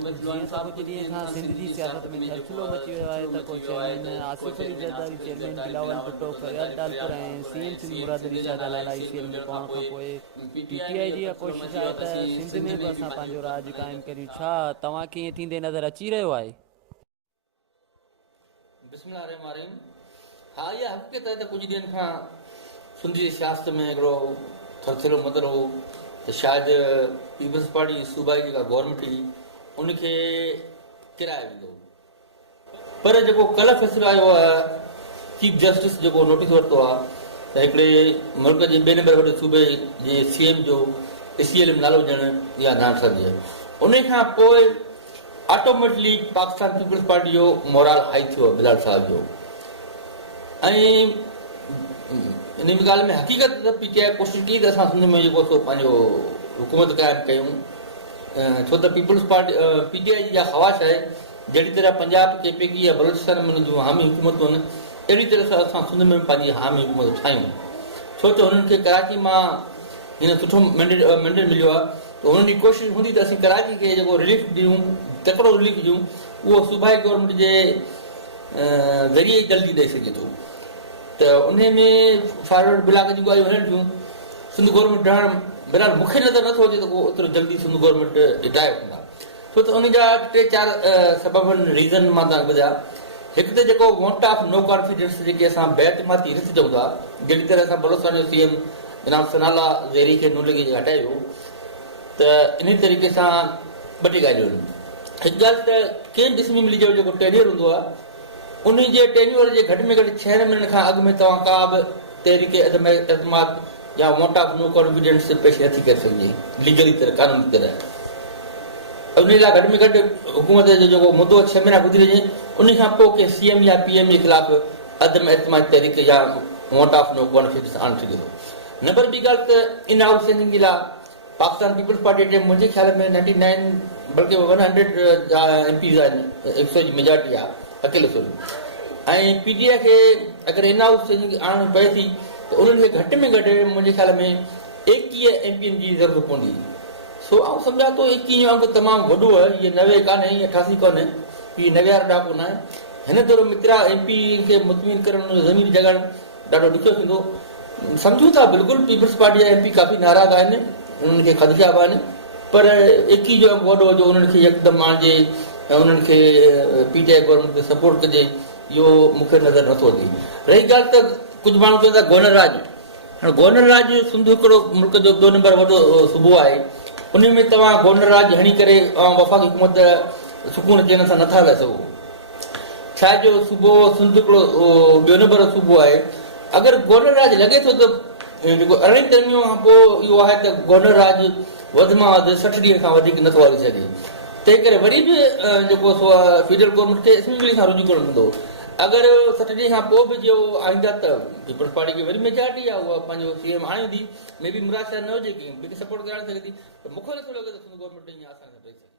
जीअं त कुझु ॾींहं खां सिंध जी सियासत में सिलसिलो मची वियो आहे त को चेयरमैन आसिफ अली ज़रदारी, चेयरमैन बिलावल भुट्टो, फरियाद डालपुर ऐं सीएम सिंध मुराद अली शाह जा नाला ICL में पवण खां पोइ PTI जी इहा कोशिशि आहे त सिंध में बि असां पंहिंजो राज क़ाइमु करियूं। छा तव्हांखे ईअं थींदे नज़र अची रहियो आहे? बिस्मिल्लाहिर्रहमानिर्रहीम। हा, इहा हक़ीक़त आहे त कुझु ॾींहंनि खां सिंध जी सियासत में हिकिड़ो थरथिलो मदर हो त शायदि पीपल्स पार्टी सूबाई जेका गवर्नमेंट हुई उनखे किराए वेंदो। पर जेको कल्ह फ़ैसिलो आयो आहे, चीफ जस्टिस जेको नोटिस वरितो आहे त हिकिड़े मुल्क जे ॿिए नंबर वॾे सूबे जे CM जो ACL में नालो ॾियणु या न सघिजे, उन खां पोइ ऑटोमेटिकली पाकिस्तान पीपल्स पार्टी जो मोराल हाई थियो बिलाल साहब जो। ऐं इन ॻाल्हि में हक़ीक़त PTI कोशिशि कई त असां सिंध में जेको सो पंहिंजो हुकूमत क़ाइमु कयूं, छो त पीपल्स पार्टी PTI जी इहा ख़वाहिश आहे जहिड़ी तरह पंजाब KPK या बलोचिस्तान में जूं हामी हुकूमतूं आहिनि, अहिड़ी तरह सां असां सिंध में पंहिंजी हामी हुकूमत ठाहियूं। छो त हुननि खे कराची मां हिन सुठो मैंडेट मिलियो आहे, त हुननि जी कोशिशि हूंदी त असीं कराची खे जेको रिलीफ ॾियूं, तकिड़ो रिलीफ ॾियूं, उहो सूबाई गवर्नमेंट जे ज़रिए जल्दी ॾेई सघे थो। त उन में फॉरवर्ड ब्लॉक जी ॻाल्हियूं हलनि थियूं। सिंध गवर्नमेंट ठहण बहरहाल मूंखे नज़र नथो अचे त को एतिरो जल्दी सिंध गवर्नमेंट हिटाए वठंदा, छो त उन जा 3-4 सबब रीज़न मां तव्हांखे ॿुधाया। हिकु त जेको वोट ऑफ नो कॉन्फिडेंस जेके असां बैतमाती रिथ चऊं था, जहिड़ी तरह असां बलोचिस्तान जो CM जनाब सनाला ज़ेरी खे नूलगी हटायो, त इन तरीक़े सां 2 टे ॻाल्हियूं आहिनि। हिकु ॻाल्हि त कंहिं क़िस्म मिली जो जेको टेन्योर हूंदो आहे, उन जे टेन्योर जे घटि में घटि 6 महीननि खां अॻु में तव्हां का बि तहरीक एतमाद या वोट ऑफ नो कॉन्फिडेंस पेश नथी करे सघिजे लीगली तरह, कानूनी तरह। उन लाइ घटि में घटि हुकूमत जो जेको मुदो 6 महीना गुज़री वञे, उन खां पोइ के CM या PM जे ख़िलाफ़ अदम एतमाद तहरीक या वोट ऑफ नो कॉन्फिडेंस आणे सघे थो। नंबर ॿी ॻाल्हि त इन आउटस्टैंडिंग जे लाइ पाकिस्तान पीपल्स पार्टी जे मुंहिंजे ख़्याल में 99 बल्कि 100 MPs आहिनि, 100 जी मेजॉरिटी आहे अकेले सुल। ऐं PTI खे अगरि इन आउटस्टैंडिंग आणणी पए थी त उन्हनि खे घटि में घटि मुंहिंजे ख़्याल में 21 MPs जी ज़रूरत पवंदी। सो आउं सम्झा थो 21 जो अंक तमामु वॾो आहे, इहे 90 कान्हे, 88 कोन्हे, हीअ 90 वारो ॾाको न आहे। हिन दौर में एतिरा MP खे मुतमिन करणु, ज़मीन जॻाइणु ॾाढो ॾुखियो थींदो। सम्झूं था बिल्कुलु पीपल्स पार्टी जा MP काफ़ी नाराज़ आहिनि, उन्हनि खे ख़दशा बि आहिनि, पर 21 जो अंक वॾो जो उन्हनि खे यकदमि आणिजे ऐं उन्हनि खे PTI गवर्नमेंट खे सपोर्ट कजे, इहो मूंखे नज़र नथो अचे। रही ॻाल्हि त कुझु माण्हू चवनि था गवर्नर राज। हाणे गवर्नर राज सिंध हिकिड़ो मुल्क जो 2 नंबर वॾो सूबो आहे, उन में तव्हां गवर्नर राज हणी करे वफ़ाक़ी हुकूमत सुकून चैन सां नथा हलाए सघो। छा जो सूबो सिंध हिकिड़ो 2 नंबर सूबो आहे, अगरि गवर्नर राज लॻे थो त जेको 18 तरमीअ खां पोइ इहो आहे त गवर्नर राज वधि मां वधि 60 ॾींहं खां वधीक नथो हली सघे। तंहिं करे वरी बि जेको सो आहे फेडरल गवर्नमेंट खे असेंबली सां रुजू करणो पवंदो। अगरि 60 ॾींहं खां पोइ बि जो आईंदा त पीपल्स पार्टी खे वरी मेजॉरिटी आहे, उहा पंहिंजो CM आणे ईंदी। मे बी मुराद शाह न हुजे, कंहिं ॿिए खे सपोर्ट कराए सघे थी, त मूंखे नथो लॻे त गवर्नमेंट ईअं आसानी सां